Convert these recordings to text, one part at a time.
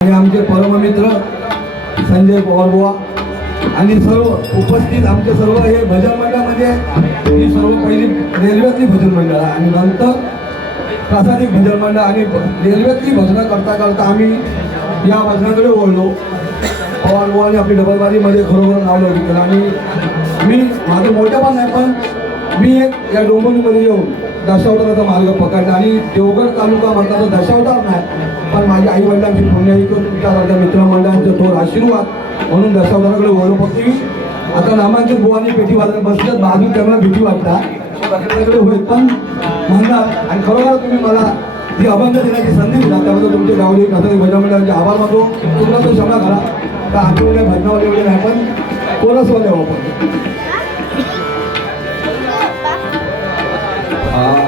आणि आमचे परममित्र संजय पवारबुवा आणि सर्व उपस्थित आमचे सर्व हे भजन मंडळ म्हणजे ही सर्व पहिली रेल्वेतली भजन मंडळ आहे. आणि नंतर प्रासादिक भजन मंडळ आणि रेल्वेतली भजनं करता करता आम्ही या भजनाकडे वळलो. पवारबुवाने आपली डबलबारीमध्ये खरोखर नाव लागली केलं. आणि मी माझं मोठं पण नाही पण मी एक या डोंबिवलीमध्ये येऊन दशावताराचा मार्ग पकडला आणि देवगड तालुका म्हटला तर दशावतार नाही पण माझ्या आई वडिलांची पुण्य इथून मित्रमंडळांचा थोर आशीर्वाद म्हणून दशावताराकडे वळू फक्त आता नामांकित बुवानी पेटी वाजत बसल्यात बाजू त्यांना भीती वाटता. दशावताराकडे होईल पण म्हणणार आणि खरोखर तुम्ही मला जी अभंग देण्याची संधी दिला त्याबद्दल तुमचे गावडी कसं भजन मंडळाचे आभार मानतो. तुम्हाला तो क्षमा करा. तर आठवड्या काय भजनावाले वगैरे नाही पण कोरसवाले आपण. 아.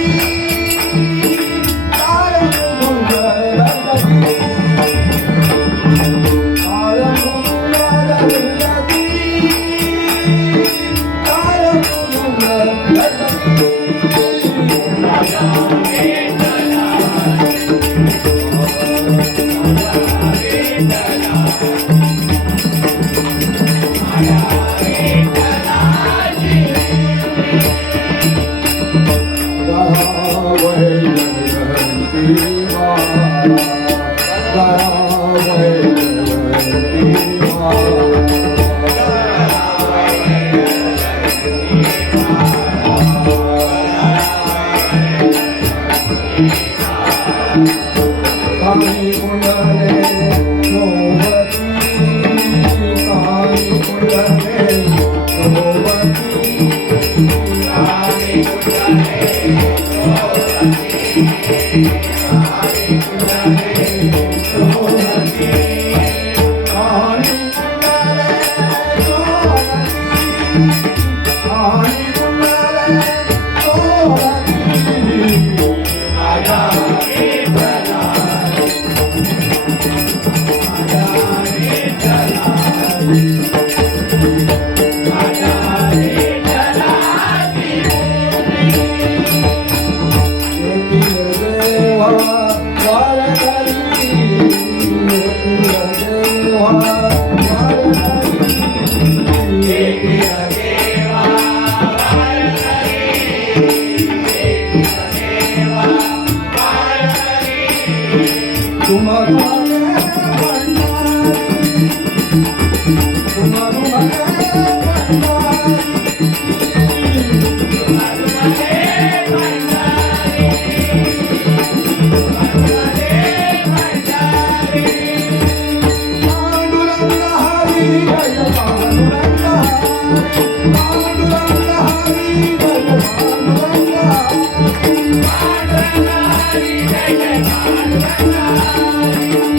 Thank you. Thank you.